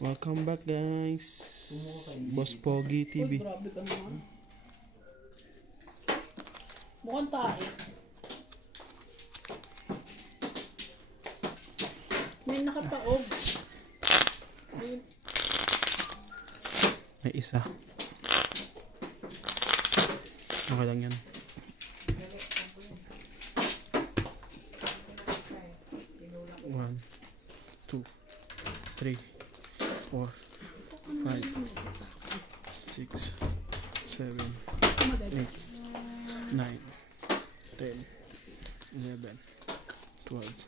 Welcome back guys. Boss Pogi TV. Uy, grabe ka naman. Mukhang tae. May nakataog. May isa. Okay lang yan. One, two, three, 4, 5, 6, 7, 8, 9, 10, 11, 12,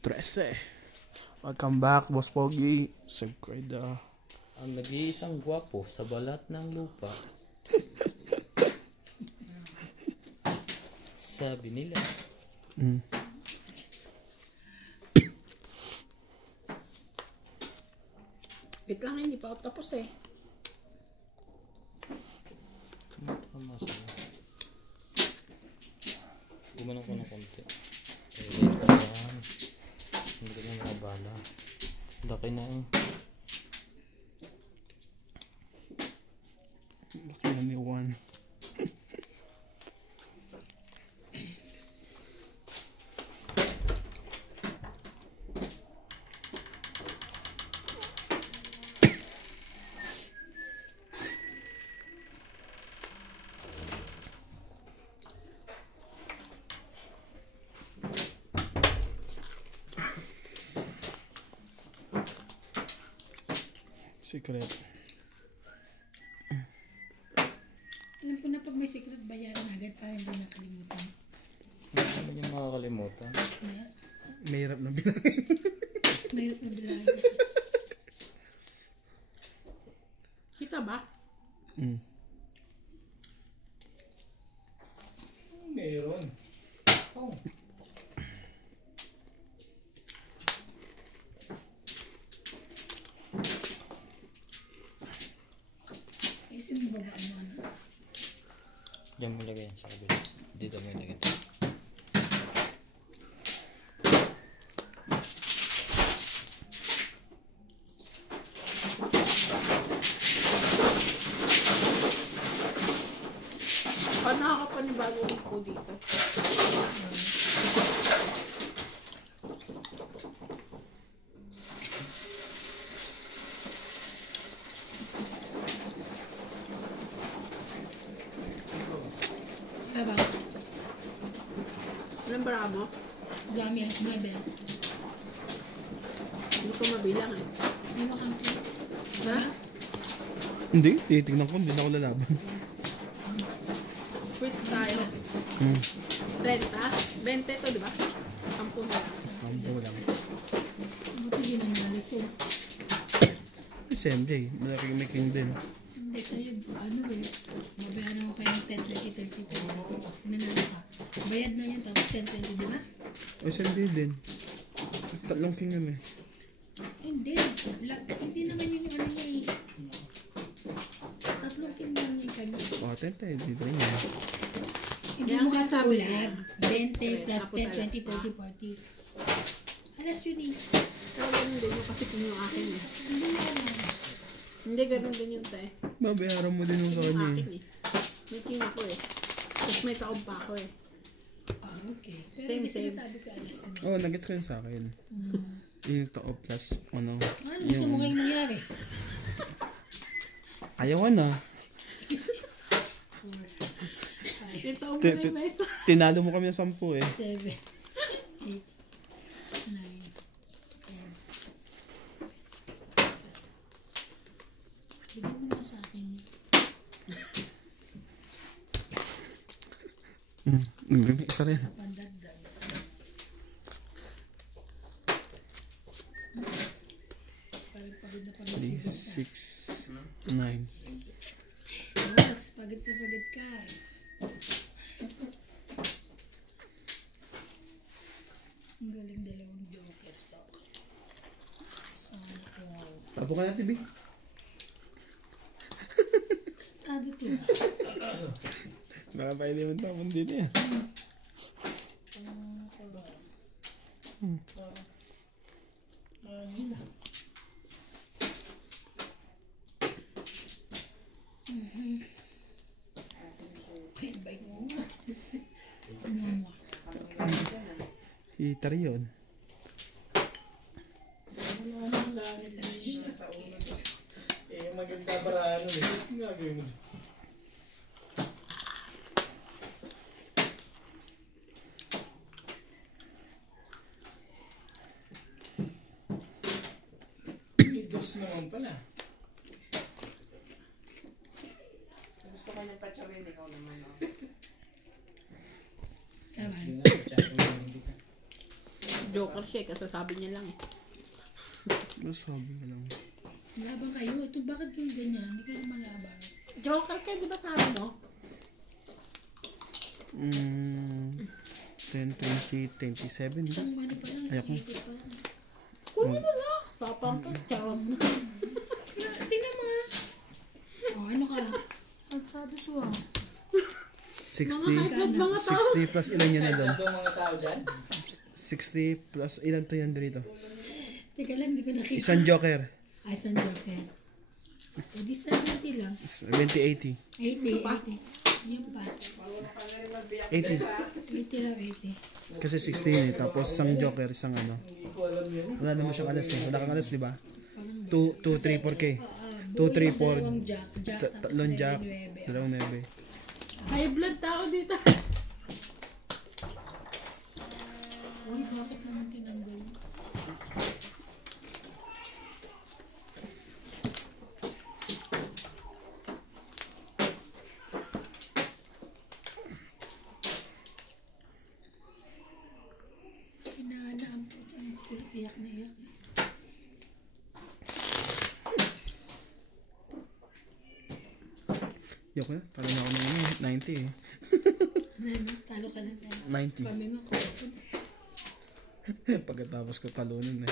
13. Welcome back, Boss Pogi. Subscribe na. Ang nag-iisang gwapo sa balat ng lupa. Sabi nila. Wait lang, hindi pa ako tapos eh. Tama sa'yo. Gumanong ko ng konti. Wait lang. Hindi ko na makabala. Laki na eh. Laki na ni Juan. Secret. Alam ko na pag may secret, bayaran agad para hindi nakalimutan. Ano yung makakalimutan? Mahirap na bilangin. Mahirap na bilangin. Kita ba? Meron. Oh. Ayusin mo babaan mo ano? Diyan mo lagay yan sa kabila. Dito mo lagay. Paano nakakapanibago po dito? Baba. Anong bara mo? Dami ang mabel. Hindi ko mabilang eh. Ay makampi. Ha? Hindi, titignan ko. Hindi na ako lalaban. Quits tayo. 30? 20 to, di ba? 10 na lang. Sampo lang. Buti din ang nali ko. Si MJ, malaki may king din. Hindi sa'yo, ano eh. Mabayaran mo pa yung 10, 20, 30. Nanalo ka. Bayad na yun, tapos 10, 20, di ba? O si MJ din. Tatlong king yun eh. Hindi. Hindi naman yun yung ano niya eh. Tatlong king lang yung kanya. O, 10 tayo. Dito rin yan. Hindi Kaya mo ang sabi katulad. 20 plus Tapos 10, 20, 30, 40. Alas yun eh. Pero ganun din yung kasi yung akin eh. Hindi mo alam. Hindi, ganun din yung te. Babayaran mo din yung sa Yung kanya akin eh. eh. May king ako eh. Tapos may taon pa ako eh. Ah, okay. Pero Same, hindi same. sinasabi ko alas na. Oo, nagets ko yun sa akin. Yung to plus, ano. Ano gusto mo kayong mangyari? Ayawan na. Yung taon mo na yung mesa. Tinalo mo kami ng 10 eh. 7, 8, 9, 10. Bigyan mo na sa akin. May isa rin. Pandagdag. Pagod na pagod 3, si 6, 9. Boss, pagod na pagod ka. Ang galing dalawang joker sa Tapo ka na, TV. Tado to. Nakapahili mo tapon dito yan. liter yun. Eh, maganda para ano eh. Gagawin mo. Dos naman pala. Gusto ko niya patsawin, ikaw naman. No? Tama. Joker siya, kasasabi niya lang. Mas sabi nga lang. Labang kayo. Ito bakit yung ganyan? Hindi ka naman labang. Joker kayo, di ba sabi mo? 10, 20, 27. Di ba? Isang ano pa lang. Ayoko. Sige pa lang. Kunin mo na. Sapang ka, charot mo. Tingnan mo nga. Oh, ano ka? Ang sabi ko ah. 60. Mga tao. 60 plus ilan yun na doon? Ito mga tao dyan. 60 plus ilan to yan dito? Teka lang, hindi ko nakita. Isang joker. Ay, isang joker. O di 70 lang. 20, 80. 80, 80. Yung pa. 80. 80 lang, 80. Kasi 16 eh. Tapos isang joker, isang ano. Hindi ko alam yun. Wala naman siyang alas eh. Wala kang alas, di ba? 2, 3, 4K. 2, 3, 4. Dalawang jack. Tatlong jack. 9. Dalawang 9. High blood tao dito. Uy, bakit naman tinanggal? Inaanaan po ang kulit, iyak na iyak. Yoko na. Talo na ako ng 90 eh. Ano, talo ka na tayo. 90. Kami nga ko. Pagkatapos ko talunin eh.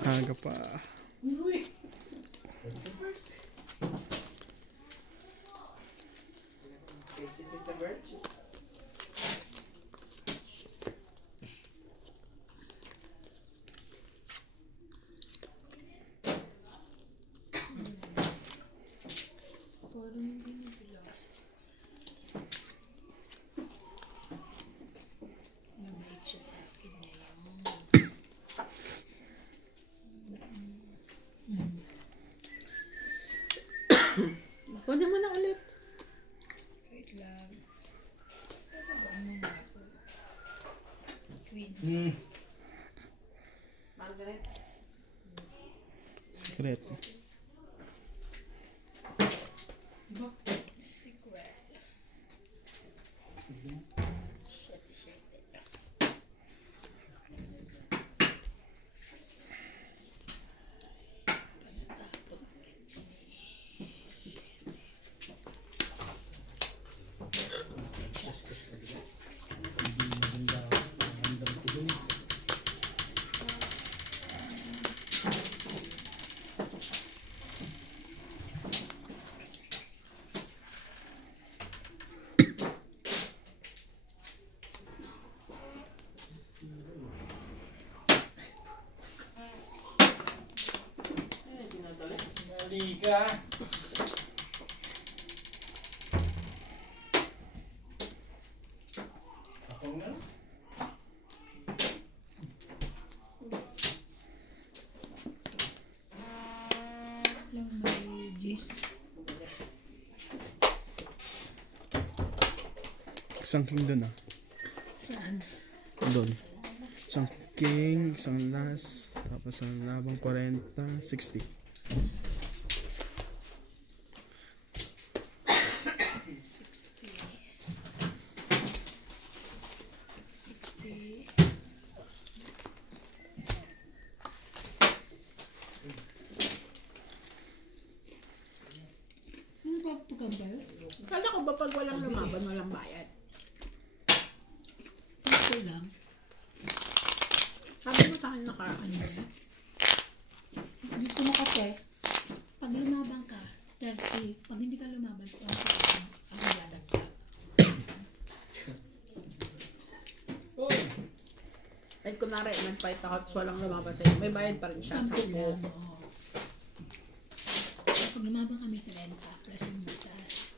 Aga pa. This is a virtue. Parang hindi nabilas. Mabait siya sa akin ngayon. Kunin mo na ulit. Wait lang. Bababa muna ako. Queen. Margaret. Secret. Secret. Halika. Ako nga. Lang may gis. Isang king doon ah. Saan? Doon. Isang king, isang last, tapos ang labang 40, 60. Ano ba pagkambal? Kala ko ba pag walang lumaban, walang bayad? Ito lang. Sabi mo sa akin nakaraan. Ano ba? Dito mo kasi, pag lumabang ka, 30. Pag hindi ka lumabang, 20. Ako dadagdag. Kahit kunwari, nag-fight ako at walang lumaban sa'yo, may bayad pa rin siya. 10 10. lang, oo. Pag lumabang kami 30, plus yung batas.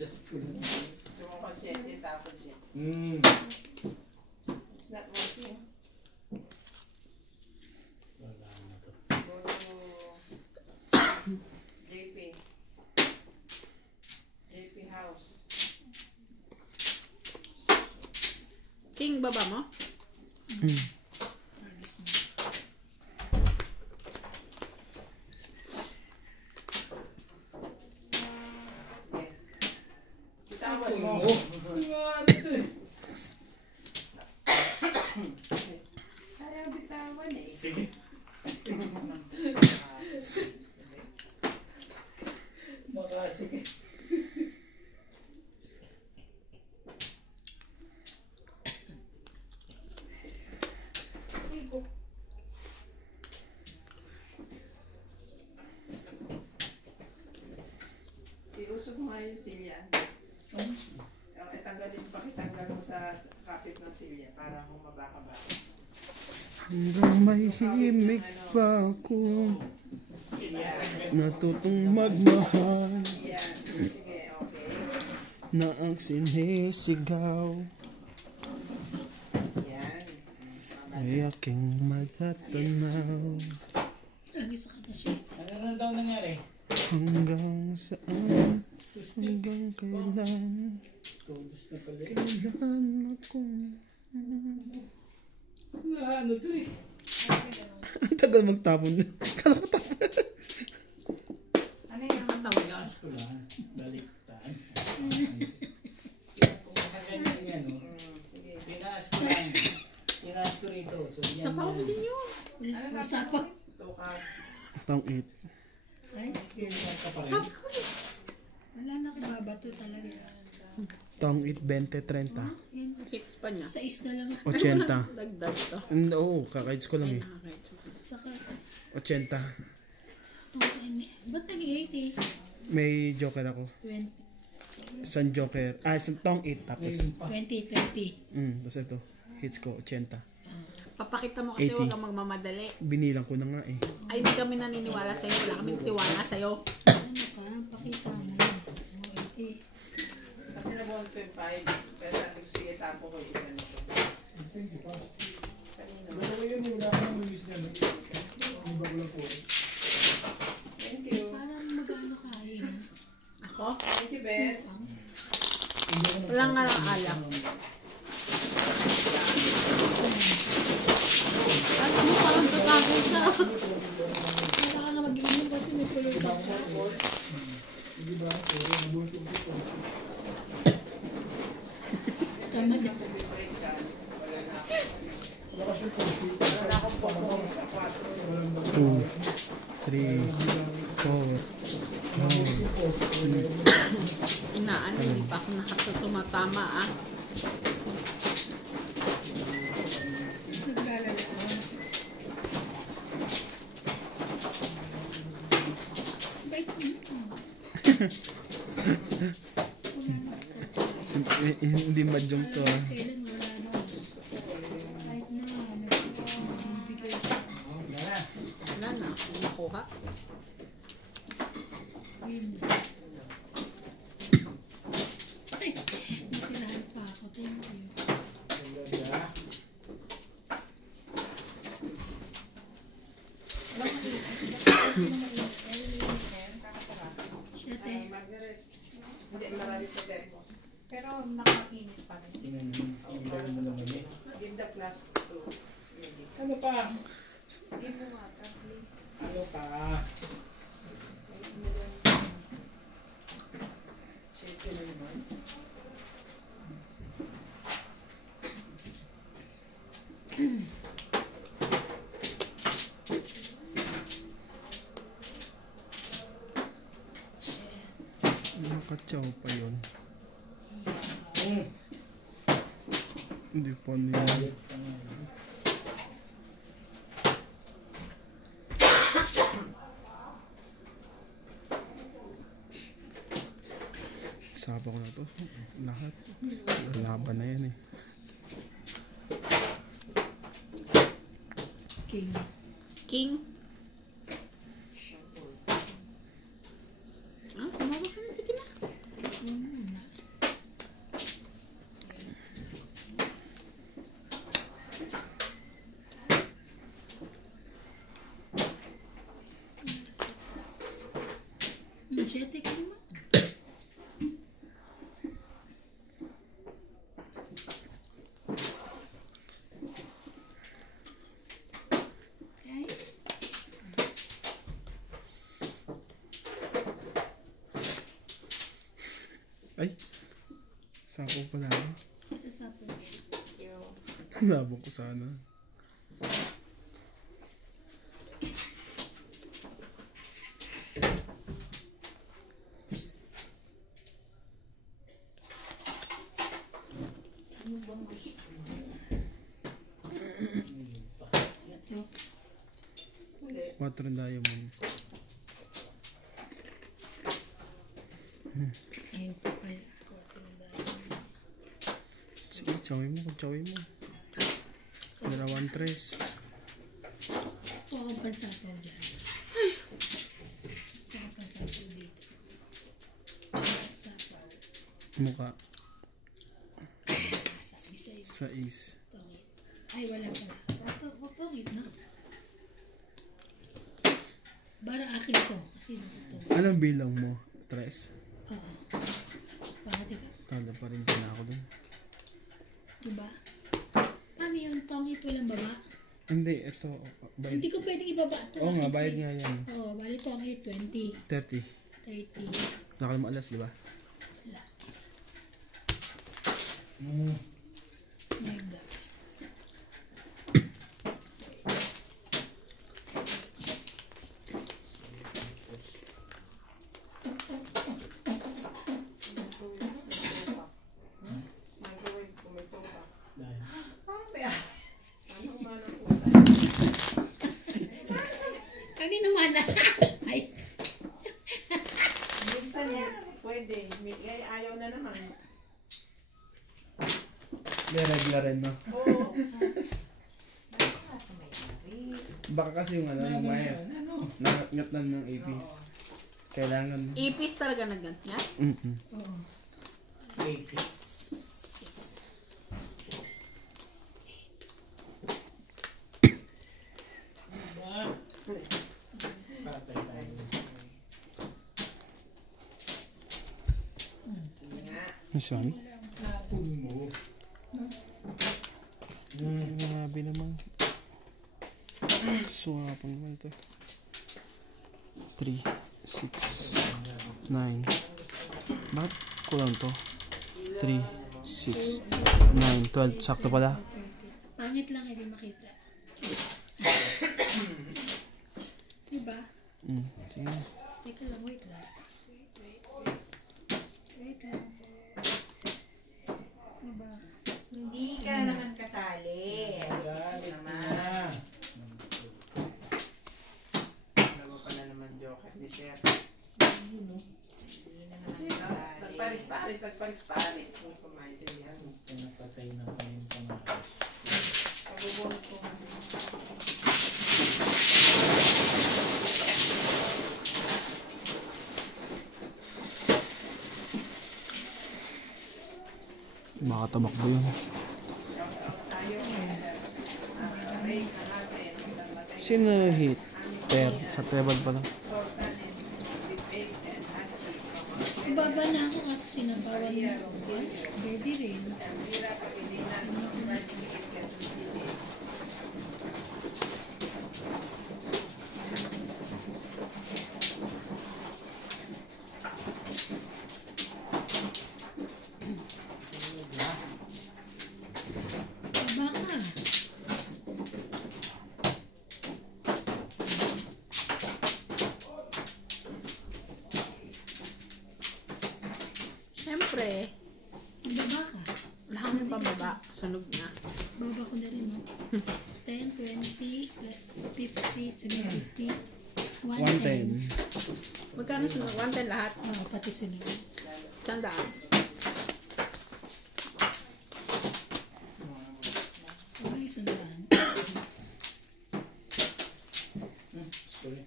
Sumuko 7 tapos yun. It's not working. Go to JP. JP house. King, baba mo? Agis na. Okay. Bitawan mo. Ayaw bitawan eh. Sige. Makasige. Iusog mo nga yung silya. Pakitanggal mo sa kapit ng silya para humaba ka ba. Hanggang may himig pa ako, natutong magmahal Yan. Sige, okay. na ang sinisigaw Yan. ay aking matatanaw. Agis sa kada siya. Ano na daw nangyari? Hanggang saan, hanggang kailan, Todos na pala. kailan akong... Ano to eh? Ang tagal magtapon. Kala ko tapon. Ano yung tawag yun? Taas ko lang. Baliktad. Kung ganyan yan, no? Sige. Tinaas ko lang. Tinaas ko rito. So, yan Sa pao din yun. Usapa. Ito ka. Tang 8. Ay, Yan ka pa rin. Sabi ko eh. wala na kibabato talaga. Tang 8, 20, 30. Yun. Hits pa niya. Sa isna lang. 80. Dagdag to. Oo, kakaits ko lang eh. Saka sa... 80. Okay. Ba't nag-80? May joker ako. 20. Isang joker. Isang tong 8 tapos. 20, 30. Tapos ito. Hits ko, 80. Papakita mo kasi 80. huwag kang magmamadali. Binilang ko na nga eh. Ay, hindi kami naniniwala sa'yo. Wala kami tiwala sa'yo. Ano ka? Pakita mo. 80. Kasi nabuhan ko yung 5. Pero sabi ko, sige, tapo ko yung isa nito. Kanino? Thank you. Parang mag-ano kain. Ako? Thank you, Beth. Walang nga lang alak. Ay, ano parang kakagod ka? Kaya ka nga mag-inom kasi may pulutan ka. Tama na. Break ka. Wala na ako. Wala na akong pokong sa 4. 2, 3, 4, Inaan, hindi pa ako nakatutumatama ah. Naglalala ako. Bait mo. Wala nag-start. Hindi madyong to ah. Kailan wala na. Kahit na, nagbibigay siya. Wala na, nakuha. Yun. Ay, natirahan pa ako. Thank you. Siya, te. Margaret. Hindi, marami sa tempo. Pero nakainit pa rin. Tingnan mo. Tingnan mo naman eh. Give the flask to ladies. Ano pa? Give mo water, please. Ano pa? Shake ko na naman. Nakatsaw pa yun. Hmm. Hindi pa nila. Saba ko na to. Lahat. Laban na yan eh. King. King? Ah, kumawa ka na. Sige na. Sapo pala. Sasapo. Labong ko sana. Ito. 4 diamond. Ayun po kaya. Sige, chawin mo. Chawin mo. Dala 1 tres. Ito akong pansapaw dyan. Ito akong pansapaw dito. Pansapaw. Mukha. Sabi sa'yo. 6. Tongit. Ay, wala pala. Tongit na. Bara akin to. Kasi nakatong. Anong bilang mo? 3? Oo. Pati ka. Tala pa rin din ako dun. Diba? Paano yung tongit walang baba? Hindi, ito. Bayad. Hindi ko pwedeng ibaba ito. Oo nga, bayad nga yan. Oo, bali tongit 20. 30. 30. Nakalimalas, di ba? Wala. Mm. Like that. Microwave, kumito ka. Dahil. Parang kaya. Ano ba na po? Kanino man na? Ay. Minsan pwede. Ay, ayaw na naman. Regular rin, no? Oo. Baka kasi yung ano, yung mayat. Nangat-ngat ng APs. Kailangan. Ipis talaga nagganyan. Oo. Babies. Patay tayo. Sige nga. Miss Mami? Napun mo. Grabe naman. Swapang naman ito. 3, 6, 9. Bakit kulang to? 3, 6, 9, 12. Sakto pala. Pangit lang hindi makita. Diba? Sige. Teka lang, wait lang. Wait lang. Diba? Hindi ka naman kasali. Galit na. Alam mo pala naman, Joker. Di sir. Nagparis-paris. Hindi ko maintindihan. Pinapatay na kami sa mga. Pagubunot ko nga. Baka tumakbo yun. Tayo, sir. Rate na natin. Isang matay. Sino hit? Pair. Sa table pala. Sultan and with eggs and hatchery. Ibaba na ako kasi sinabawan mo ako. Ready rin. Elvira Pagilinan, Running in Quezon City. Baba ka. Siyempre, Baba ka. wala kang pababa. Sunog na. Baba ko na rin, no? 10, 20, plus 50, sunod 50, 110. 110. Magkano sunog? 110 lahat. Oo, pati sunod. Tandaan. Okay, sandaan. Sorry.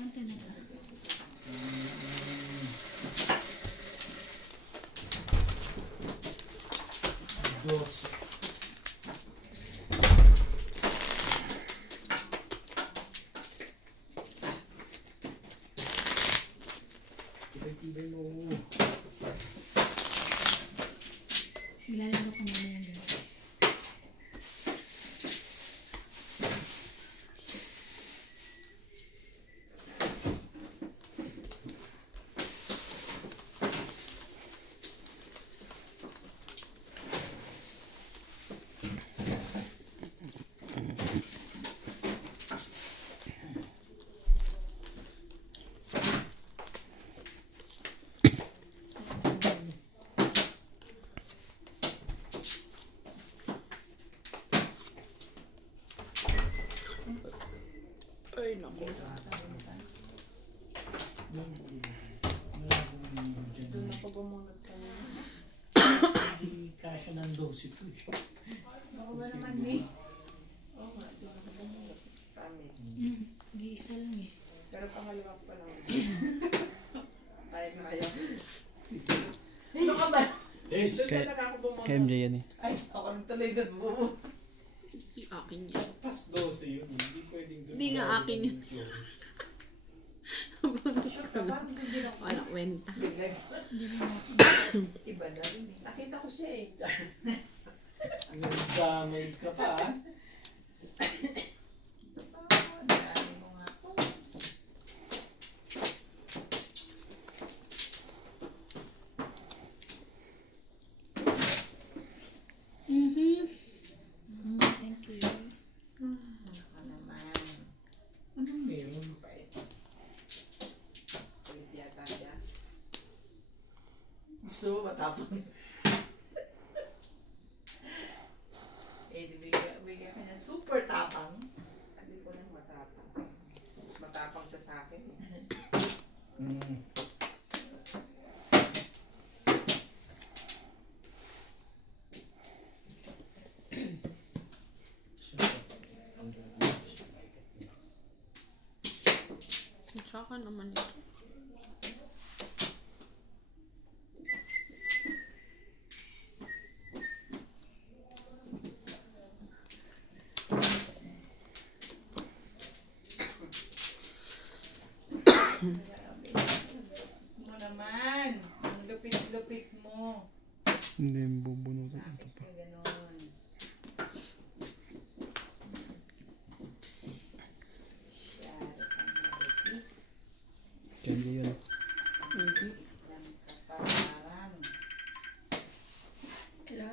110 na lang. Dos. Tibay mo. Ilalaro ko muna yan doon. Doon ako bumunot ka na. Hindi kasya ng 12 ito eh. Ako ba naman eh? Oo nga, doon ako bumunot. Promise. Mag-iisa lang eh. Pero pangalawa pa lang. Kaya na kayo. Ano ka ba? Yes! Doon talaga ako bumunot. Kay MJ yan eh. Ay, ako nang tuloy doon bumunot. Akin yan. Pas 12 yun. Hindi pwedeng doon. Hindi nga akin yun. Sure ka ba? Hindi na ako. Wala kwenta. Bigay. Hindi na natin. Iba na rin eh. Nakita ko siya eh. Nagdamay ka pa ah. Dami mo nga to. Thank you. Ano naman. Anong meron? Kulit yata siya. Gusto mo matapang? Bigyan ka niya super tapang. Sabi ko lang matapang. Mas matapang siya sa akin eh. Tsaka naman ito. Mo naman. Ang lupit-lupit mo. Hindi, bubunutin ito Bakit pa. ka ganon? Kay MJ yan. Hindi. Yan ka parang. Hello?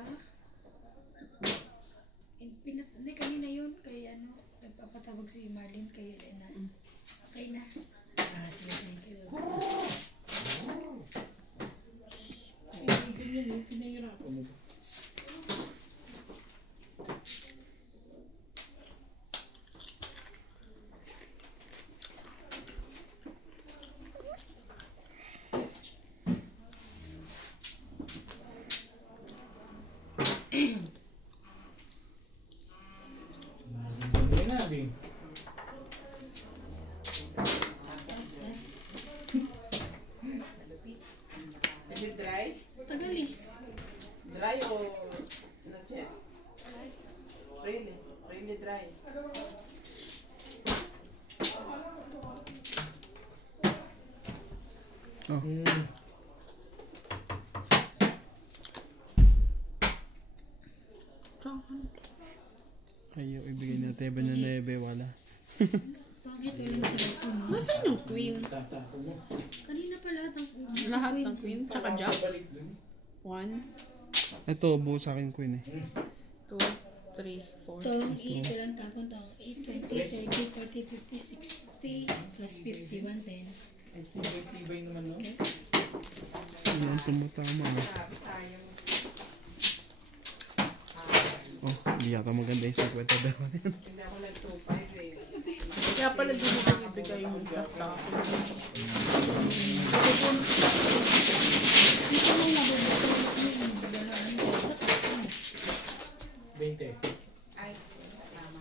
Hindi, kanina yun. Kay ano, nagpapatawag si Marlene kay Elena. Okay na. Sige, thank you. Ganyan eh. Pinahirapan mo ba? Hindi na, Bing. Is it dry? Tagalis. Dry o not yet? Really? Really dry? Ayaw, ibigay natin. Iba na nebe, wala. Bakit walang telepono? Nasaan yung queen? Tatako mo. Kanina pa lahat ng Lahat ng queen, tsaka jack. Balik dun. 1, Ito, buo sa akin queen eh. 2, 3, 4. Ito, ito lang tapon to. 8, 20, 30, 40, 50, 60, plus 50, 110. Ay, tibay-tibay naman no? Ano ang tumutama na. Sayang. Oh, hindi yata maganda yung 50 dalawa na yan. Hindi ako nag-2.5 eh. Kaya pala di mo kayo ibigay yung jack ako. Ito lang nabubuto yung galaan ko. 20. Ay, tama.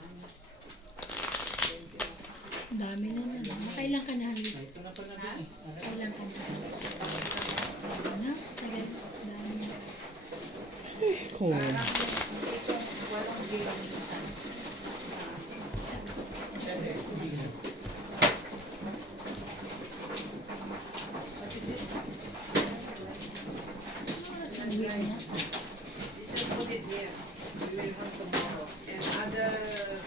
Dami na na. Kailan ka na, Halit? Ay, ito na pala din eh. Kailan ka na? Ano? Tagal. Dami na. Cool. Walang game. Yan eh. Ang weird niya. Just put it here. We will run tomorrow. And other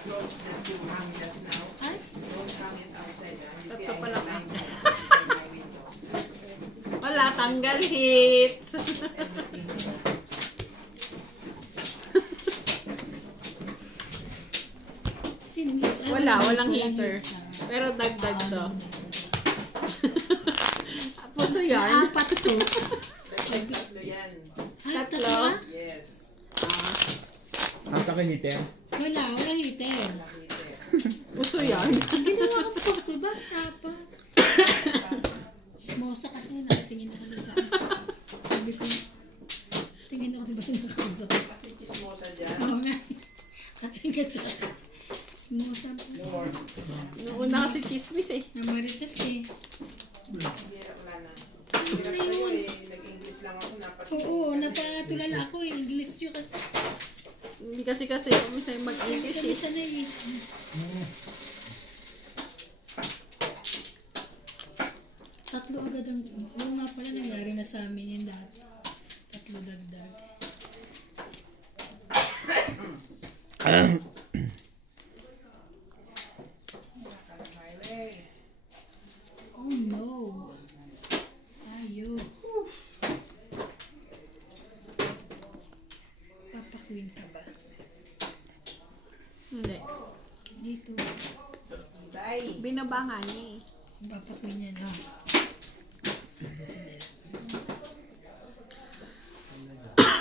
clothes that you hang just now, Ay, don't hang it outside. You see, Tatlo I pala ka. hang it outside my window. Wala, tanggal hits. sinong hits? Ay, Wala, hits, walang heater. hits, ah. Pero dagdag to. Puso yan. Apat to. Tatlo yan. Ay, Tatlo? tatlo? Yes. Ang sa akin heater. Wala, walang heater. Nakita. Puso yan. Ginawa ko po Puso ba? Tapa. Smosa kasi nakatingin ako sa akin. Sabi ko, tingin ako diba nakakausap ko. Kasi chismosa dyan. Oo nga. Katingin sa akin. Smosa po. Noong una kasi chismis eh. Namaritas eh. Hirap na na. Hirap sa'yo eh. Nag-English lang ako. Oo, napatulala ako eh. English yun kasi. Hindi kasi kami sa'yo mag-English Kami eh. sanay eh. Tatlo agad ang... Oo nga pala, nangyari na sa amin yun dati. Tatlo dagdag. Oh no. Ayo. Papakwin ka ba? Hindi. Dito. Bye. Binaba nga niya eh. Papakwin yan ha.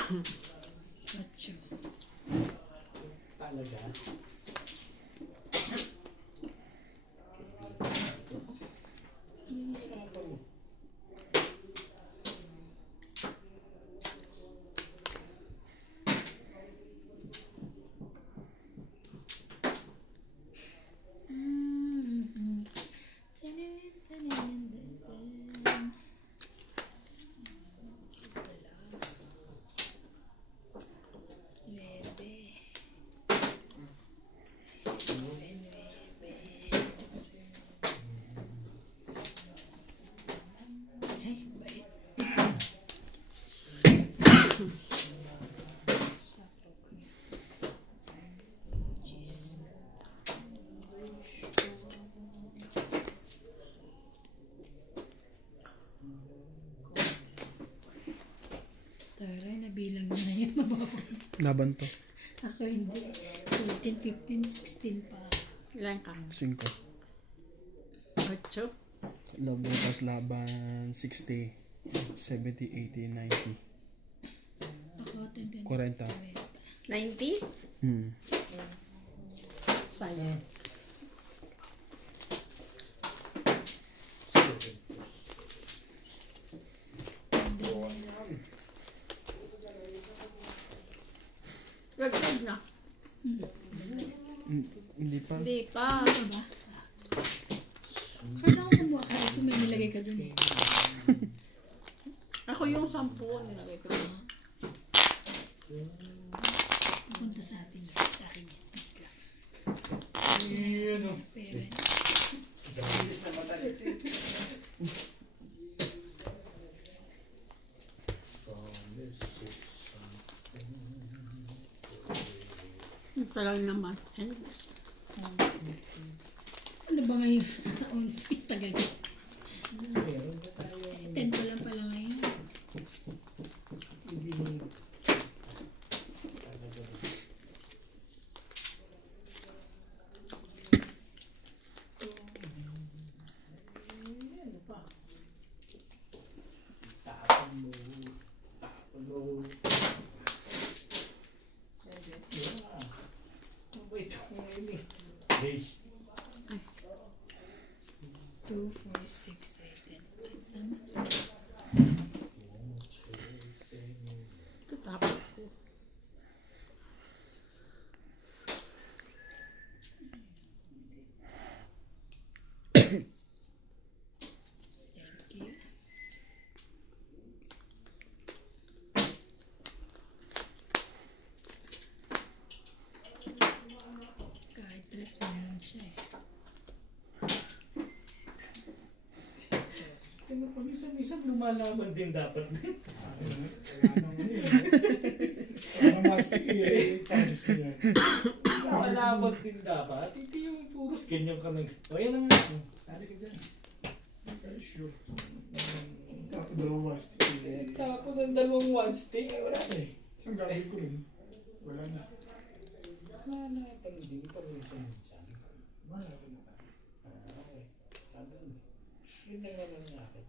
Ocho. Talaga? Taray, nabilang mo na yun. Laban to. Ako hindi. 14, 15, 16 pa. Ilan ka? 5. 8. Laban, tas laban 60, 70, 80, 90. Ako 10, 20, 40. 90? Sayang. Lagdag na. Hindi pa. Hindi pa. Ano ba? Kala ko kumuha ka ito, may nilagay ka dun eh. Ako yung 10 nilagay ko. Punta sa atin yan. Sa akin yan. Pero, Ito lang naman. ano ba ngayon? Taon, tagal. 10 pa lang pala ngayon. Hey. 2, 4, 6, 8, 10. Tama. Ito tapos ko. Thank you. Kahit dress meron siya eh. Minsan lumalaban din dapat. Lumalaban din dapat. Hindi yung puros ganyan ka nag... O yan ang... Sali ka dyan. Sure. Tapos dalawang stick. Tapos ang dalawang one stick. Wala na eh. Isang gagawin ko rin. Wala na. Wala na. Hindi pa rin minsan. Wala na. Okay. Yun na naman nga ako.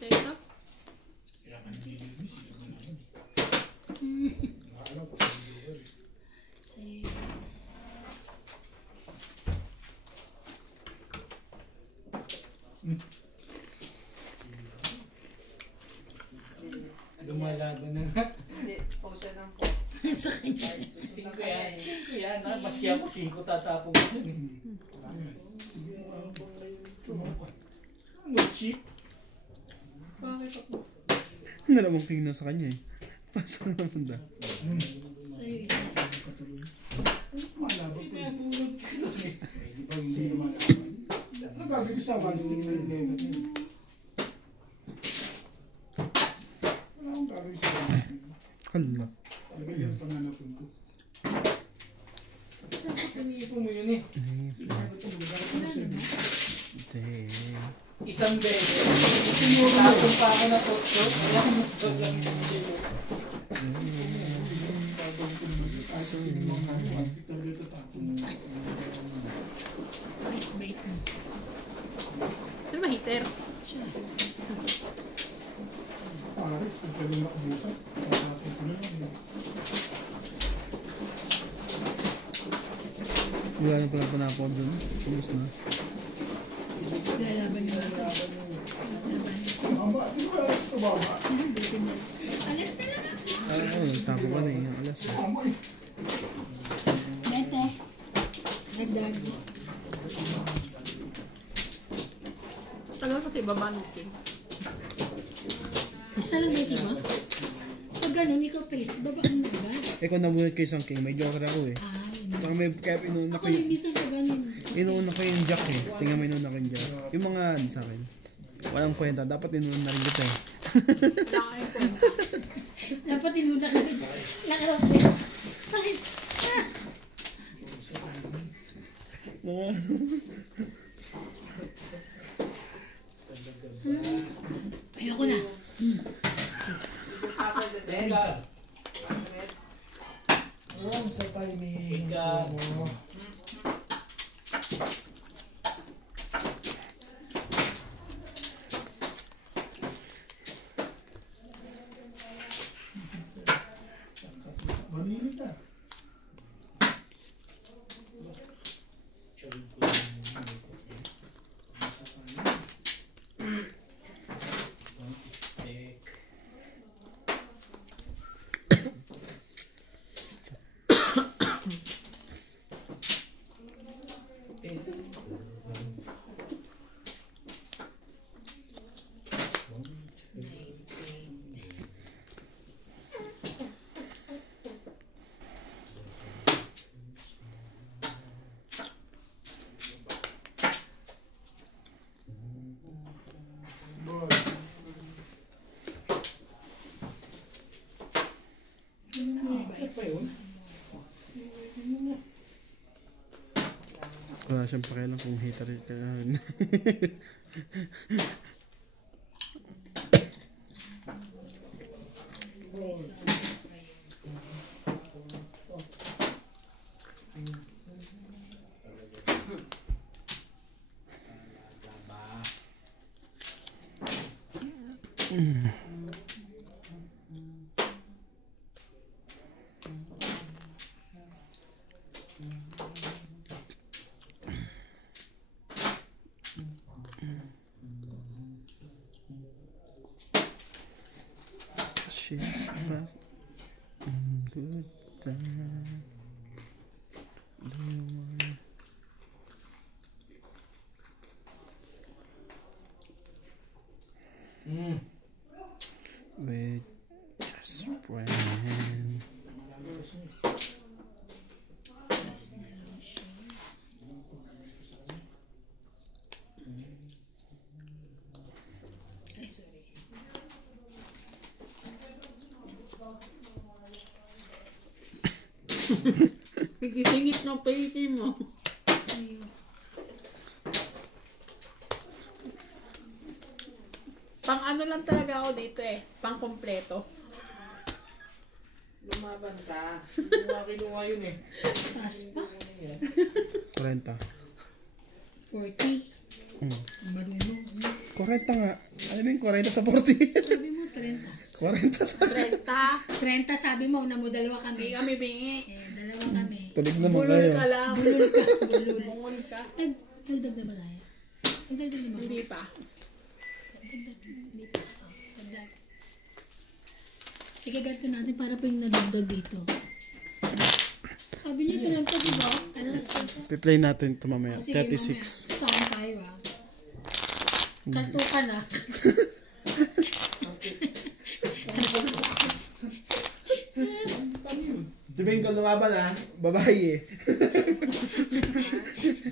Check up. Kaya manibili mo si sa mga ano. Nakaalam ko sa deliver. Say, Lumalaban na nga. Hindi, potion ng po. Sa kanya. 5 yan. 5 yan. Maski ako 5 tatapong ko dun eh. Ano cheap? Bakit ako? Ano namang tingnan sa kanya eh. Pasok na punta. Sa'yo isa. Hindi na bulog ka lang eh. Hindi pa hindi naman ako. Nagkasi ko sa one stick na yun. Wala akong gagawin sa one stick. Hala. Talaga yan panganapin ko. Pinipon mo yun eh. Hindi. Isang beses. Tapos pa ako na toto. Wala mo tapos lang yung video. Kahit hindi mo nga one stick talaga tatapon. Bait mo. Sino ba heater? Siya. Paris, kung pwede makabusan. Tatapon ko na lang. Wala na pala panapon dun. Tumis na. Lalaban yung mga. Lalaban. Mama, di ba ito baba? Bitin na. Alis na lang ako. Tapo ka na eh. Ang alas eh. Mama eh. Bete. Dagdag. Tagal kasi baba ng king. Isa lang ba mo? Pag ganun, ikaw pace. Babaan na ba? Eh kung nabunod kay isang king, may joker ako eh. Yun. Saka may kaya inuuna Ako ko yung... minsan pag ganun. Inuuna ko yung jack eh. Tingnan mo inuuna ko yung jack. Yung mga ano sa akin. Walang kwenta. Dapat inuuna na rin kita eh. Kailangan ko. Dapat inuna ka rin. Nakarap mo. Bakit? Ayoko na. Teka. Ayan, sa timing. Ikaw. Mamili ka. Wala siyang pakialam kung hater ka. She's back in good time. Do you wanna... With just when Ay, sorry. Nagisingit ng piti mo. Ayun. Pang ano lang talaga ako dito eh. Pang kompleto. Lumaban ka. Hindi mo kinuha yun eh. Taas pa. 40. 40. Marunong. 40 nga. Ano yung 40 sa 40? Sabi mo 30. 40 sa... 30. 30 sabi mo, na mo dalawa kami. Kami bingi. Dalawa kami. Tulig naman Bulol kayo. ka lang. Bulol ka. Bulol. Bungon ka. Dagdag na ba tayo? Dagdag naman. Hindi pa. Hindi pa. Dagdag. Sige, ganito natin para pa yung nadagdag dito. Sabi niyo, 30, di ba? Ano? Piplay natin ito mamaya. O, sige, 36. mamaya. Saan tayo Kaltukan Sabihin ko lumaban ha, babae eh.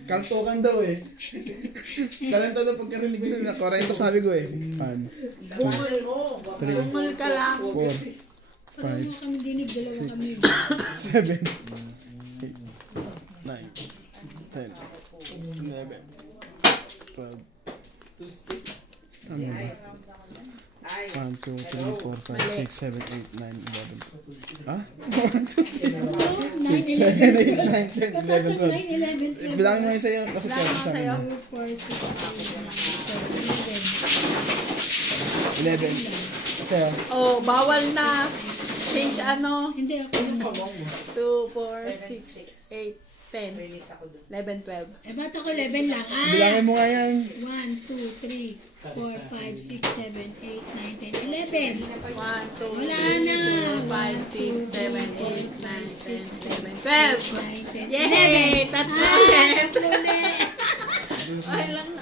Kaltukan daw eh. 40 daw pagkarinig ko na 40 sabi ko eh. 1, 2, 3, Bumul ka lang. 4, Parang nga kami dinig, dalawa kami. 7, 8, 9, 10, 11, 12. Ano ba? 1, 2, 3, 4, 5, 6, 7, 8, 9, 11. Ha? 9, 6, 7, 8, 9, 10, 11, 12. 11, 12. Bilangin mo yung sa'yo kasi Bilangin mo sa sa'yo. akin. 2, 4, 6, 11. Sa'yo. Oh, bawal na. Change ano? Hindi ako na. 2, 4, 6, 8, 10, Release ako dun. 11, 12. Eh, ba't ako 11 lang? Bilangin mo nga yan. 1, 2, 3, 4, 5, 6, 7, 8, 9, 10, 11. 1, 2, Wala 3, na. 4, 5, 6, 7, 8, 9, 10, 11, 12. 9, 10, Yay! 11. Tatlo Ah, ulit. tatlo ulit. Ay lang.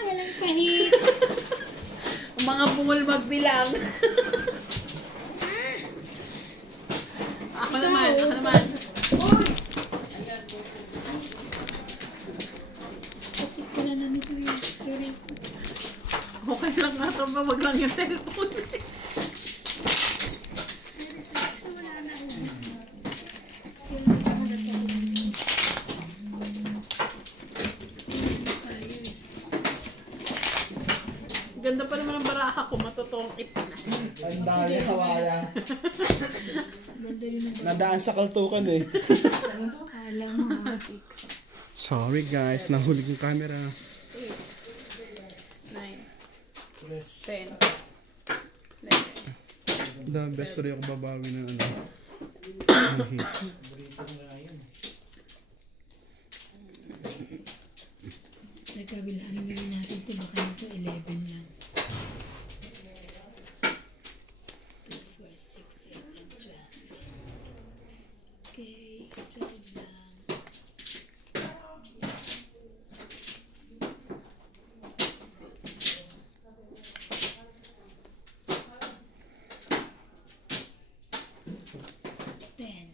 Walang pahit. Ang mga bungol magbilang. Ako naman, ako naman. Kasi pala na nito yun. Sorry. Okay lang nga ito ba? Wag lang yung cellphone. Wala na. Ganda pa naman ang baraha ko. Matutong ito na. Ang dami hawala. Ganda rin ang Nadaan sa kaltukan eh. alam mo. Sorry guys, nahuli yung camera. 9, 10, 11. The best story ako babawi ng ano. ng hits. Nagkabilangin naman natin ito. Baka nito 11 lang. 2, 4, 6, 8, and 12. Okay, 12 lang. Ten.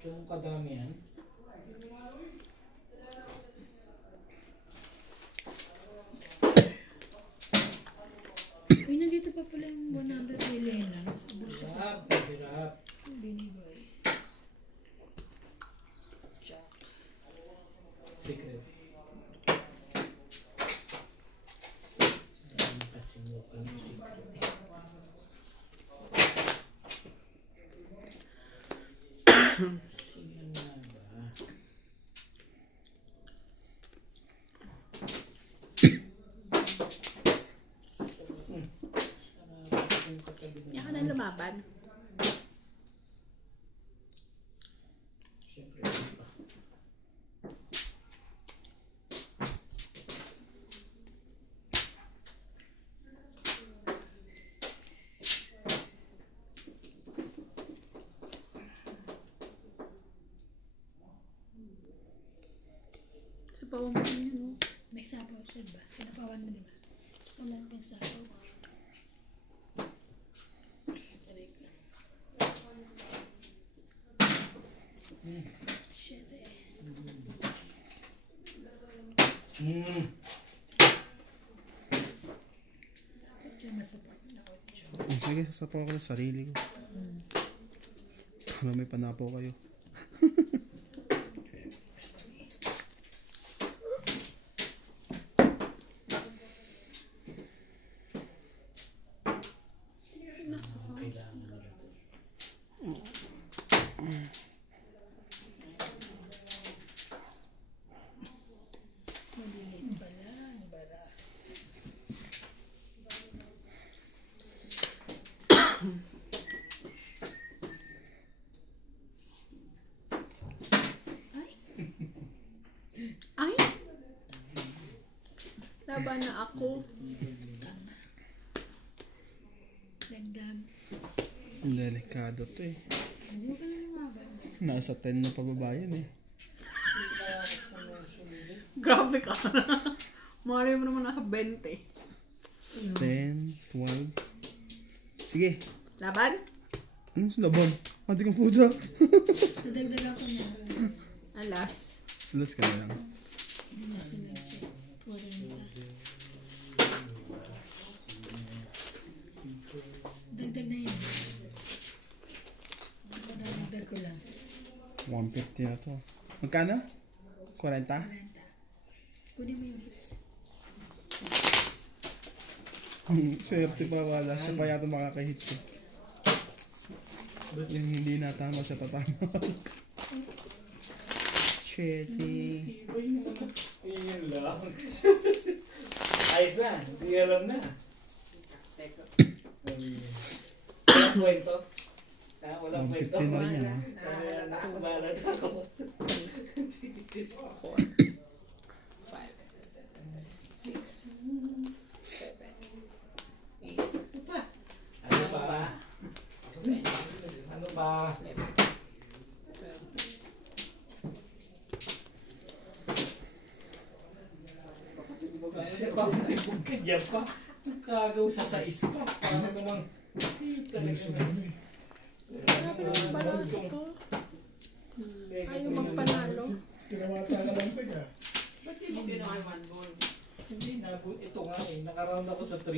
Kung kadami yan. Uy, nandito pa pala yung 100 kay Lena. Sa bulsa ko. Hirap. Binigay. Secret. Kasi mo ka ng secret. Sige na ba? Yan ka na lumaban. Siyempre, pa. Sa pawang mo yun. May sapaw siya ba? Sinapawan mo, di ba? Wala nang sapaw. Aray ko. Shit eh. Dapat siya masapat na 8. Sige, sasapaw ko ng sarili ko. Para may panapo kayo. Kailangan nila to. Malilit pala. Ang bara. Laban na ako. Dagdag. Delikado to eh. Hindi ko na lumaban. Nasa 10 na pababa yan eh. Grabe ka. Malay mo naman nasa 20. 10, 12. Sige. Laban? Ano sa laban? Ate kang puja. Dadagdag ako na. Alas. Alas ka na lang. Mas na lang. 40. Dagdag na yan. Dagdag ko lang. 150 na to. Magkano? 40? 40. Kunin mo yung hits. Swerte pa wala. Siya pa yata makakahits eh. Yung hindi natama siya tatama. Swerte. Yun lang. Ayos na. Hindi alam na. Walang kwento. Walang kwento. 150 na rin yan. Balat ako. Ano ba? Ano ba? Papatibog ka dyan pa. Kagaw sa sais pa. Parang namang talaga na. Grabe naman pala ko. Ayaw magpanalo. Sinamata ka lang pag ah. Ba't di mo ginawa yung 1 goal? Hindi na. Ito nga eh. Nakaround ako sa 3.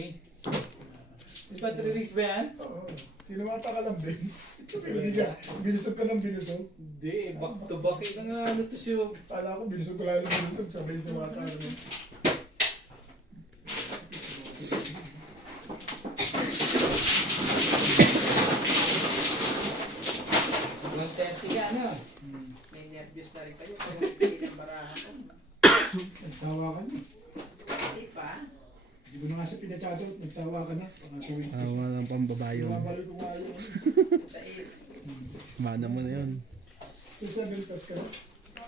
Di ba 3 race ba yan? Oo. Sinamata ka lang din. Pero di ka, binusog ka ng binusog. Hindi. Back to back. Eh nga ano to siya. Kala ko binusog ko lang ng binusog. Sabay sinamata ka rin. May nervous na rin kayo. Kung hindi ng baraha ko. Nagsawa ka na. Hindi pa. Hindi mo na nga siya pinachachot. Nagsawa ka na. Pakatuwing. Walang pambabayo. Bumabalik ko nga yun. Sa is. Mana mo na yun. Sa 7 plus ka na.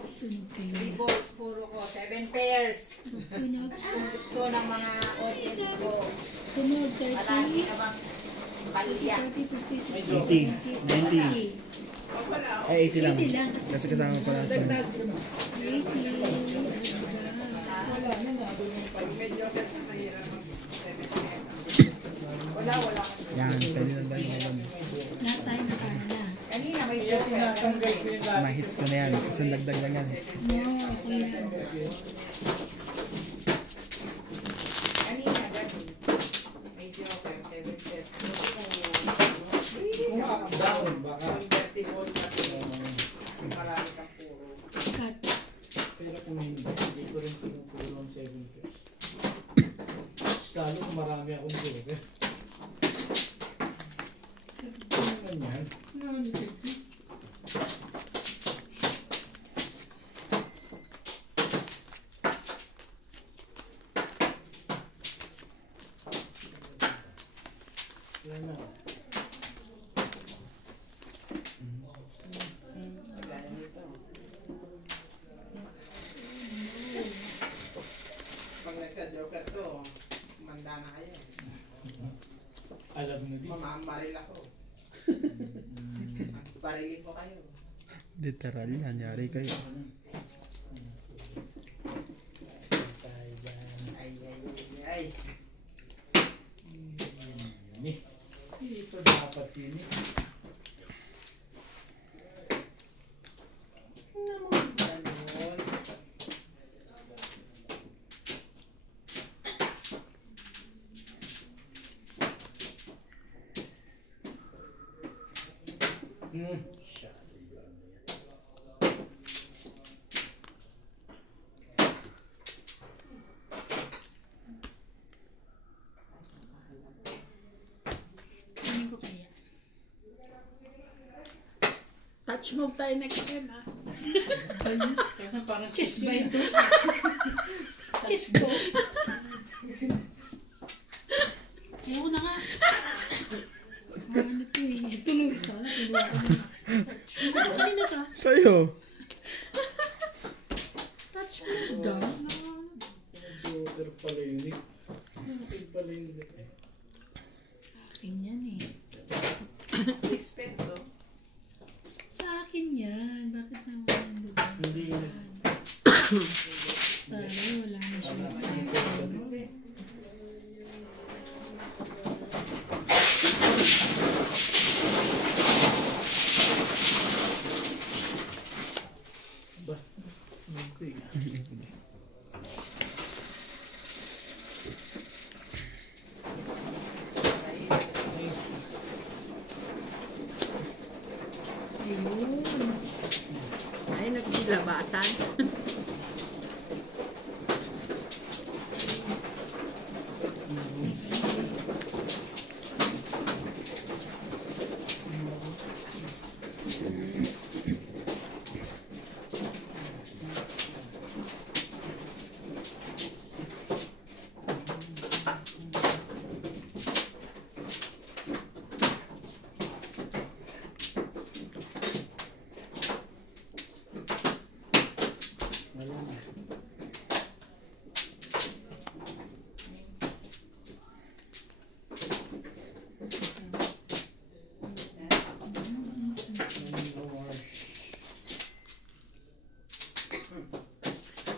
Sunog 3 kayo. balls puro ko. 7 pairs. Sunog. Gusto ng mga audience ko. Sunog Malagi 30. namang palya. 30, 50, 60, 70. Pag wala ako. Ay, 80 lang. 80 lang. Kasi kasama pala sa... 80. Pag medyo kasi mahirap mag 7 pairs. Wala. Yan, pwede na tayo naman. Lahat tayo nakana na. Kanina may Kaya joker. tinatanggal ko yung lahat. Ma-hits ko na yan. Kasi dagdag lang yan. No, ako yan. Kanina ganun. May joker. 7 pairs. Kung down, baka. Yung dirty ball kasi marami kang puro. Cut. Pero kung hindi ko rin pinupuro ng 7 pairs. Lalo kung marami akong joker. Ano naman yan? Yan na. Gaya nito. Pag nagka-joker to, manda na kayo. Alam mo this. Mamamaril ako. Barilin ko kayo. Literal yan. Yari kayo. Tayo dyan. Ay. Ito dapat yun eh. Naman ganun. Ano ko kaya? Touch move tayo next time ah. Parang Chess ba ito? Chess to? Ayoko na nga. Ano to eh. Tuloy. Sana tuloy ako na. Ano kanina ka? Sa'yo. Touch move daw. joker pala yun eh. Akin yan eh. 6 pesos. Sa akin yan. Bakit naman diba? Hindi. Taray, wala na siya sa akin. Ayun. Ay, nagsilabasan.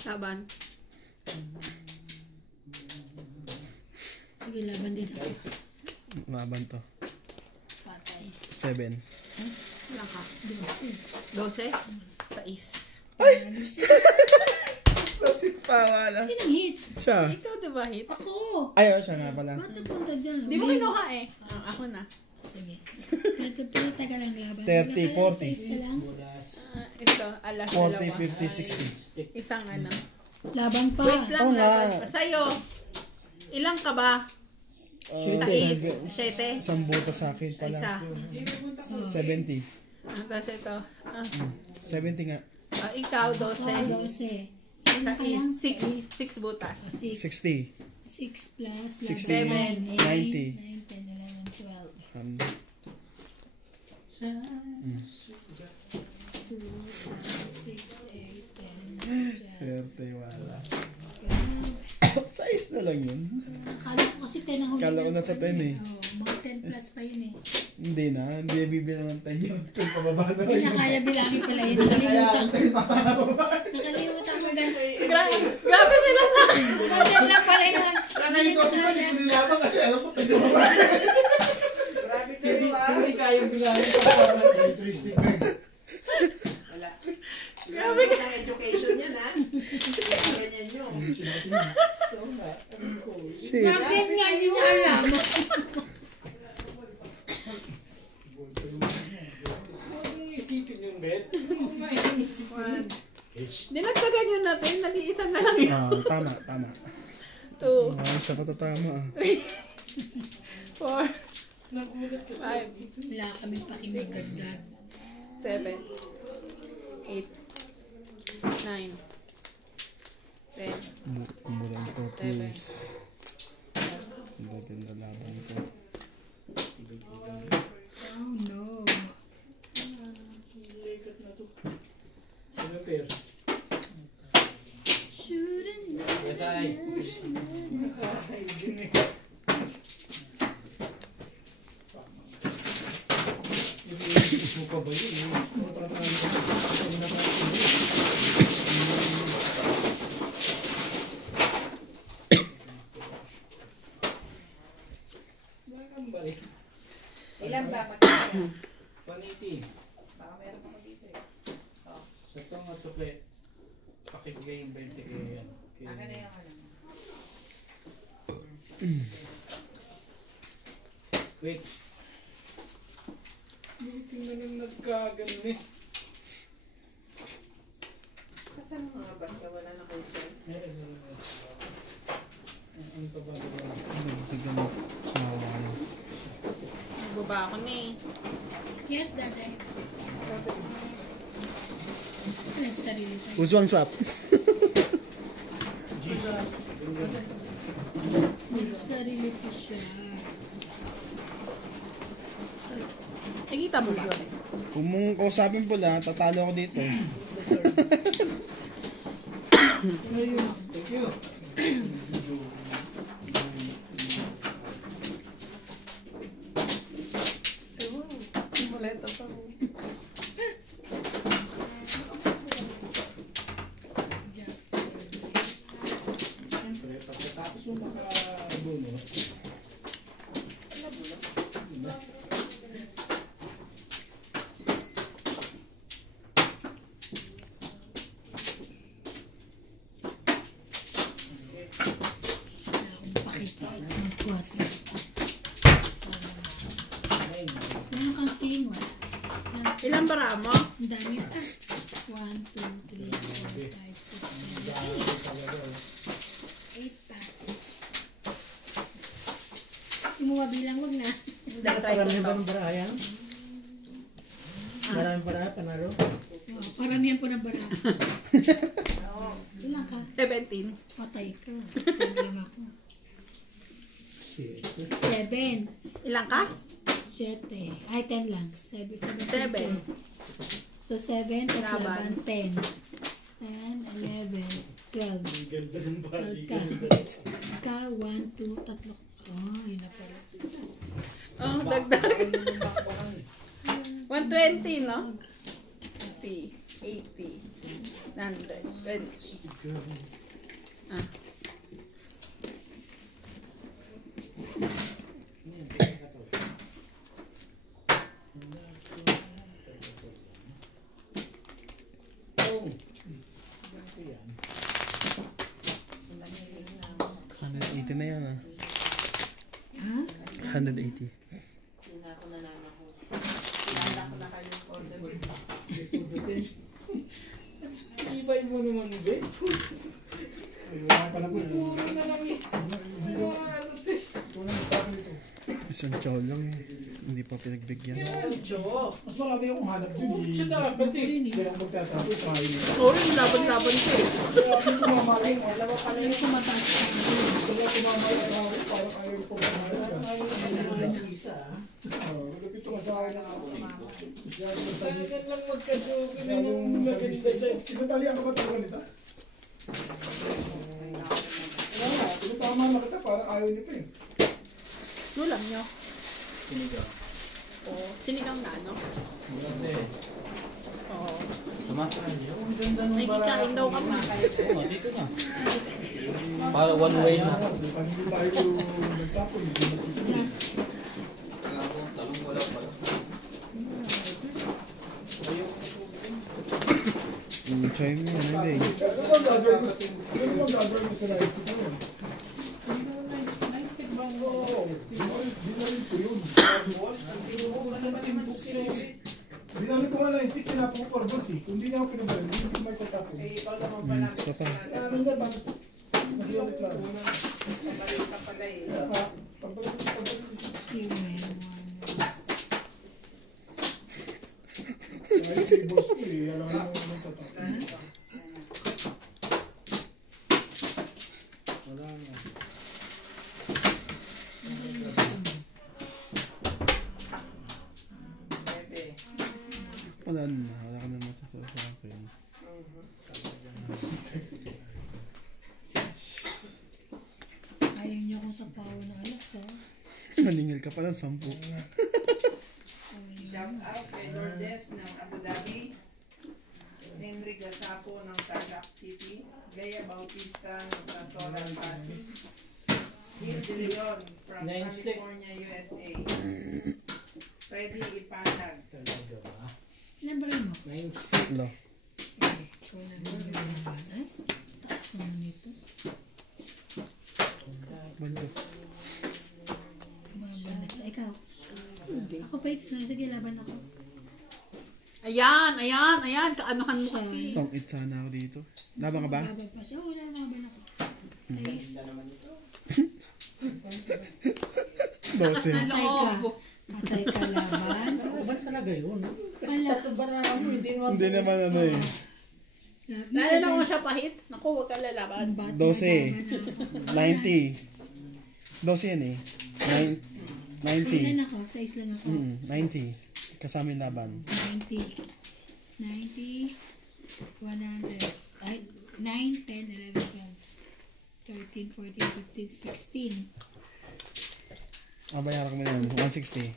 Laban. Sige, laban din ako. Laban to. Patay. 7. Ilan ka? 12. 12? Sais. Lasik pa wala. Sinong hits? Siya. Ikaw diba hit? Ako! Ayaw siya nga pala. Ba't napunta dyan? Di mo kinuha eh. Ako na. Sige. Pero taga lang laban. 30, 40. Size ka lang. Ito, alas 40, dalawa. 50, 60. Isang ano. Laban pa. Wait lang, Oo nga. laban. Sa'yo, ilang ka ba? Sais. 7. Isang buta sa akin Isa. pala. 70. Tapos ito. 70 nga. Ikaw, Oh, 12. 12. Saan ka lang? 6 butas. 6. 60. 6 plus 60, 11, 90. 9, 10, 11, 12. 2, 6, 8, 10, 30 wala. 12. Size na lang yun. Akala ko kasi 10 ang huli. Kala ko ng nasa ano 10 eh. Oo, mga 10 plus pa yun eh. Hindi na. Hindi bibilang ng 10 yun. Kung pababa na Hindi na kaya bilangin pala yun. Nakalimutan ko. Nakalimutan ko ganito. Grabe sila sa akin. Ganyan lang pala yun. Kasi ko nilalaban kasi alam ko pababa. Grabe kayo ah. Hindi kayang bilangin. Interesting man. Wala. Grabe ka ng education yan ha. Ganyan nyo. Shit. Bakit nga hindi niya alam? Isipin yung bet. Dinagdagan yun natin. Naliisan na lang yun. Tama, tama. 2, Siya ka tatama ah. 4, 5, Wala kami pakimagdagdag. 7, 8, 9, 10, Kumulang to please. Hindi na laban ko. Oh no. Sino pair? Shouldn't Yes, I. Mo pa ba yun? Balik. Ilan ba magkano? 180. Baka meron ako dito eh. Sa itong at sukle, pakibigay yung 20 kayo yan. Akin na yung ano. Wait. Buti na lang nagkaganon eh. Kasi ano nga ba? Wala na kayo dyan. Ano pa ba? Tignan mo. Mawala. Nagbaba ako na eh. Yes, Daday. Nagsarili tayo. Uswang swap. Nagsarili pa siya. Nakita mo ba? Kung mong kausapin po lang, tatalo ako dito. Thank you. Pakita ng kwatro. Meron kang king, wala. Ilang bara mo? Ang dami pa. 1, 2, 3, 4, 5, 6, 7, 8. 8 pa. Yung mga bilang, wag na. Marami ba ng barayan? Maraming barayan, panalo. Oh, paramihan po ng bara. Ilang ka? 17. Patay ka. Paglang ako. 7. Ilang ka? 7. Ay, 10 lang. 7. 7. So, 7 plus Laban. 11, 10. 10, 11, 12. 12 ka. Ka, 1, 2, 3. Oh, yun na pala. Oh, dagdag. 120, no? 50, 80, 100, 20. Ah. Na yan ah. Ha? 180. Hindi na ako nananako. Nalala ko na kayong order. Ibay mo naman, be. Wala ka na po. Puro na lang eh. Isang chow lang eh. Hindi pa pinagbigyan. Joke. Mas marami akong hanap dun eh. Siya dapat eh. Hindi ako magtatapos. Oo, yung laban-laban ko eh. Kaya ako tumamaling. Alam ko mataas ka. Kaya tumamaling ako parang ayaw ko pumamayag. Malapit ko sa akin na ako. Saan lang magka-joke na yung Masyadong maganda service. dyan. Tinatalian ka ba talaga nito? Wala nga, tinatama na kita parang ayaw niyo pa eh. Nulam nyo. Oo. Sinigang na, no? Kasi, Oo. tumataan niyo. Ang ganda ng May kikain daw kami. Oo, dito na. Para one way na. Pag hindi tayo nagtapon, hindi makikita. Try mo yan, hindi. Ano bang gagawin mo? Ano bang gagawin mo sa rice stick mo? Nice stick bang Oo, dinalit ko yun. Dinalit ko nga na yung stick, pinapuporbos eh. Kung di niya ako pinabalan, hindi ko may tatapon. Eh, ikaw naman pala. Isa pa. Ano nga ba? Naglalit lang. Pabalik ka pala eh. Pabalik. Ay, yung boss ko eh. Alam mo naman tatapon. Wala nga. Bebe. Wala na. Wala ka na masasabi sa akin. Ayaw niyo kung sa pawa na alas, ha? Maningil ka pa ng 10. Shout out kay Lourdes ng Abu Dhabi. Henry Gasapo ng Tarlac City. Bea Bautista ng Santolan Pasig. Bill De Leon from Nine-stick. California, USA. Freddy Ipanag. Talaga ba? Ilan ba rin mo? 9 stick. Lo. Sige, ikaw na naman yung ay, taas naman nito. Banda. Mabanas. Ikaw. Ako paits na. Sige, laban ako. Ayan, ayan, ayan. Kaanuhan mo kasi. Tong it sana ako dito. Laban ka ba? Laban pa siya. Wala na laban ako. 6. 12. Patay ka. Patay ka laban. Ba't talaga yun? Wala. Barara mo, hindi naman. Hindi naman ano eh. Lalo na kung siya pahit. Naku, huwag ka lalaban. 12. 90. 12 yan eh. 90. Ilan ako? 6 lang ako. 90. Kasama yung laban. 90. 90. 100. Ay, 9, 10, 11, 12. 13, 14, 15, 16. Bayaran mo yan. 160.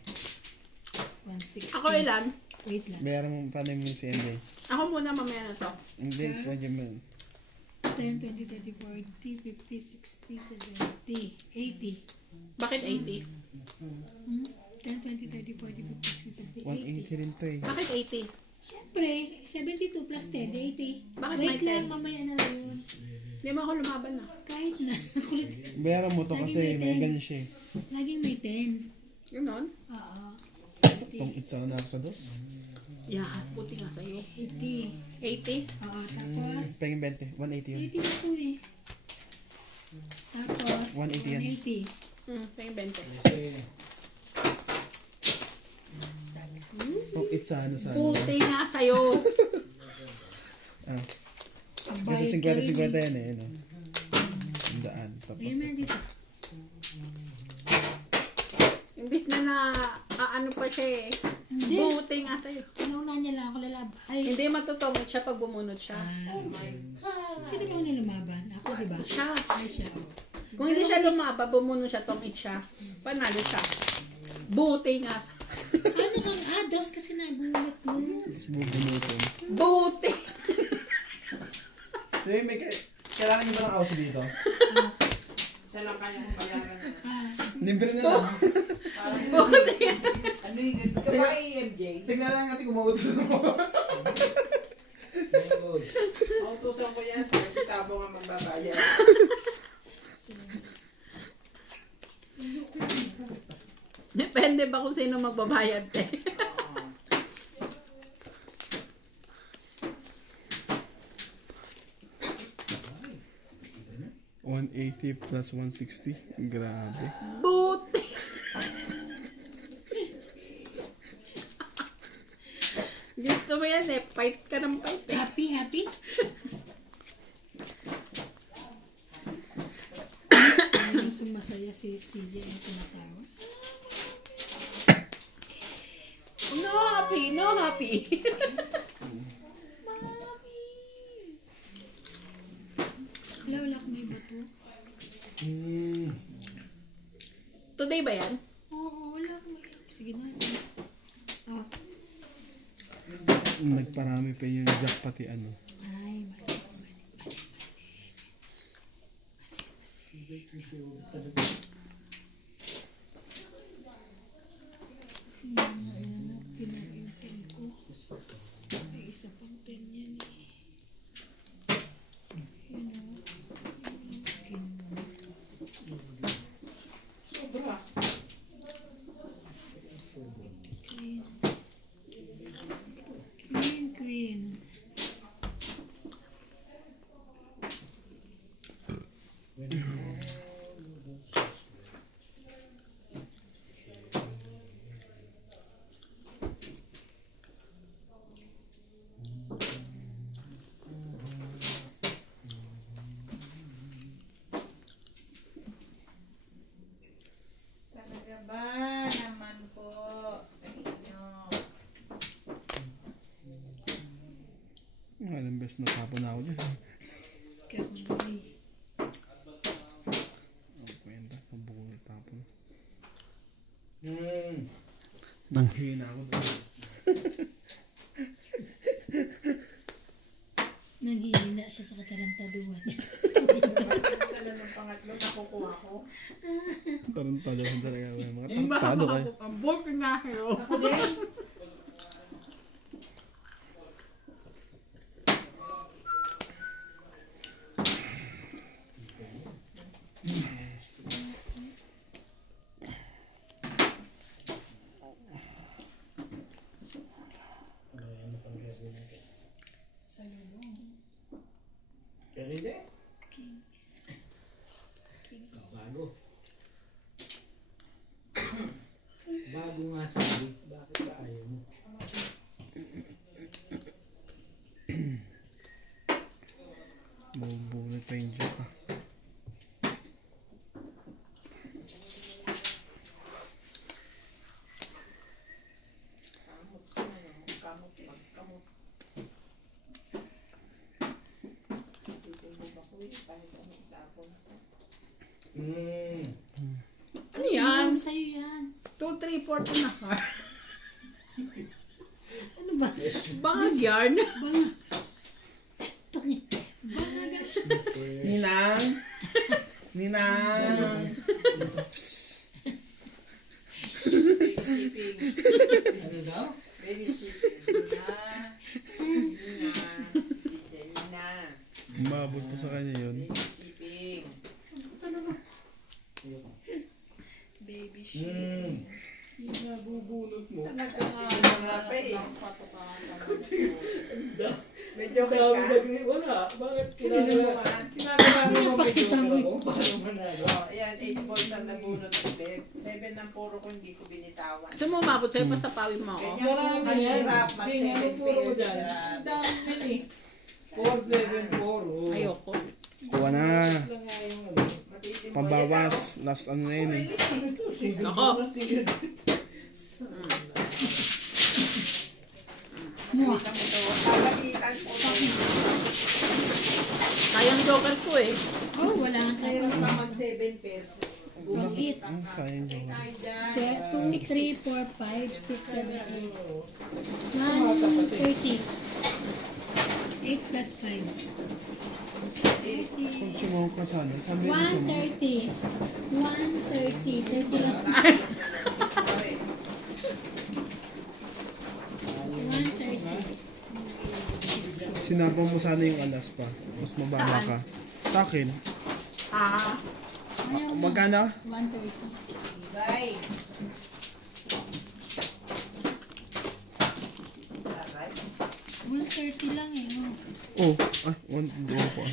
160. Ako ilan? Wait lang. Bayaran mo pa rin yung si MJ. Ako muna mamaya na to. Hindi, sa Jimel. 10, 20, 30, 40, 50, 60, 70, 80. Bakit 80? 10, 20, 30, 40, 50, 60, 70, 80. 180 rin to eh. Bakit 80? Siyempre, 72 plus 10, 80. Bakit Wait may lang, 10? mamaya na lang yun. Hindi mo ako lumaban na. Kahit na. Kulit. Bayaran mo to Laging kasi may may 10. ganyan siya eh. Laging may 10. Ganon? Oo. Itong 80. itsa na sa dos. Yan, puti nga sa'yo. 80. 80? Oo, tapos, Pengin 20. 180 yun. 80 na to eh. Tapos, 180 yan. 20. Itong itsa na sa Puti nga sa'yo. Ah. Abay, Kasi 50-50 Karin. yan eh. Ano? Daan. Tapos Ayun na dito. Imbis na ano pa siya eh. Hindi. Buti nga sa'yo. Inauna niya lang ako lalab. Ay, Hindi matutungit siya pag bumunod siya. sino ba na lumaban? Ako, diba? Siya. Ay, siya. Kung hindi siya lumaba, bumunod siya, tungit siya. Panalo siya. Buti nga sa'yo. Ano kang dos kasi nabunot mo? Tapos bubunutin. Buti. So may kailangan niyo ba ng auso dito? Isa lang kaya kong bayaran na. Libre na lang. Buti. Ano yung ganito ka ba MJ? Tignan lang natin kung mautos mo. Mautusan ko yan, kasi tabo nga magbabayad. Depende ba kung sino magbabayad eh. $180 plus 160. Grabe. Buti. Gusto mo yan eh. Fight ka ng fight eh. Happy, happy? Ayun, sumasaya si CJ ay tumatawa. No happy, no happy. Wala, wala kang may bato. Today ba yan? Oo, wala kang may... Sige na. Oh. Nagparami pa yung jack pati ano. Ay, mali, mali, mali. Pinain yung pen ko. May isa pang pen yan eh. Yun o. Sobra. Queen. Queen, queen. Talaga ba naman po sa inyo? Alam best na tapon na ako dyan. Kaya kung mali. Ang kwenta. Mabuhay tapon. Nanghina ako doon. Naghihila siya sa katarantaduhan. Talaga ng pangatlo, nakukuha ko. Tarantado ko talaga. Mga Yung baka tarantado kayo. makapupambol ka nga kayo. Ako din. Salubong. Pwede? King. King. Bago. Bago nga sabi. Bakit ba ayaw mo? Bubunot pa yung jack ah. Kamot, magkamot. Tutulog ako eh, kahit anong tapon ko. Ano yan? Sa'yo yan. 2, 3, 4 na ka. Ano ba? Bangag yarn. Banga. Banga. na. Baby shipping. Ano daw? Baby shipping. Lina. Si Jelina. Umabot pa sa kanya yun. Baby shipping. Baby shipping. Yung nabubunot mo. Mga pa eh. Medyo ka. Wala. Bakit Hindi mo ah. kinakailangan mo Pinapakita mo. ko? Paano manalo? Oh, ayan, 8 balls ang nabunot ulit. 7 ang puro ko hindi ko binitawan. Gusto mo umabot sa'yo pa sa pawin mo ako? Ganyan. Marami yan. Mahirap Hindi nga mag-7 puro ko pairs. dyan. Ang dami yan eh. 4-7-4. oh. Ayoko. Kuha na. Lang nga yung ano. Matitin mo. Pambawas. Last ano na yun eh. Ako. Mua. Kita mo to. Pagalitan ko to. Kayang joker ko eh. Oh, wala nga tayo. mag-7 pairs. Eat. Ang sayang dyan. 2, 3, 4, 5, 6, 7, 8. 130. 8 plus 5. Kung sumaw ka sana, sabi dito mo. 130. 130. 30 lang. 130. Sinarpa mo sana yung alas pa. Mas mababa ka. Sa akin. Ah. Ayaw na. Magkano? 130. Bye. 130 lang eh. Oh. Oh, ah, 1 po.